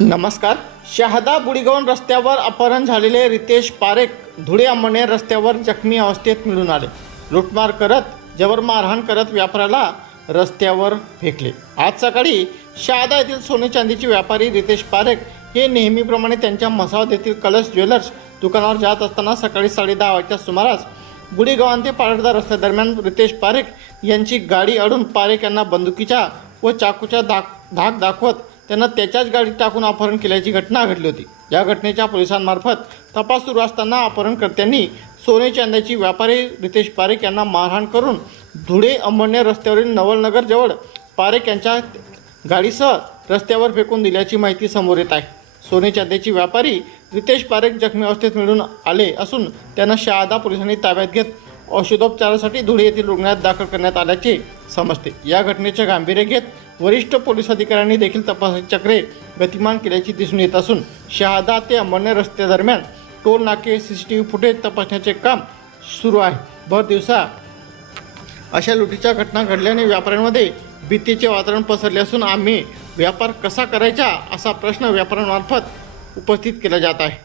नमस्कार. शहादा बुडिगवन रस्त्यावर अपहरण झालेले रितेश पारेख धुळे अंबणे रस्त्यावर जखमी अवस्थेत मिळून आले. लुटमार करत जबर मारहाण करत व्यापाऱ्याला रस्त्यावर फेकले. आज सकाळी शहादा येथील सोने चांदीचे व्यापारी रितेश पारेख हे नेहमीप्रमाणे त्यांच्या मसावत येथील कलश ज्वेलर्स दुकानावर जात असताना सकाळी साडेदहा वाजच्या सुमारास बुडीगावान ते पारडदा रस्त्यादरम्यान रितेश पारेख यांची गाडी अडून पारेख यांना बंदुकीच्या व चाकूच्या धाक धाक दाखवत त्यांना त्याच्याच गाडीत टाकून अपहरण केल्याची घटना घडली होती. या घटनेच्या पोलिसांमार्फत तपास सुरू असताना अपहरणकर्त्यांनी सोने चांद्याची व्यापारी रितेश पारेख यांना मारहाण करून धुळे अंबडणे रस्त्यावरील नवलनगरजवळ पारेख यांच्या गाडीसह रस्त्यावर फेकून दिल्याची माहिती समोर येत आहे. सोने चांद्याची व्यापारी रितेश पारेख जखमी अवस्थेत मिळून आले असून त्यांना शहादा पोलिसांनी ताब्यात घेत औषधोपचारासाठी धुळे येथील रुग्णालयात दाखल करण्यात आल्याचे समजते. या घटनेचे गांभीर्य घेत वरिष्ठ पोलीस अधिकाऱ्यांनी देखील तपासाची चक्रे गतिमान केल्याची दिसून येत असून शहादा ते अंबळनेर रस्त्यादरम्यान टोल नाके C C T V footage तपासण्याचे काम सुरू आहे. भर दिवसा अशा लुटीच्या घटना घडल्याने व्यापाऱ्यांमध्ये भीतीचे वातावरण पसरले असून आम्ही व्यापार कसा करायचा असा प्रश्न व्यापाऱ्यांमार्फत उपस्थित केला जात आहे.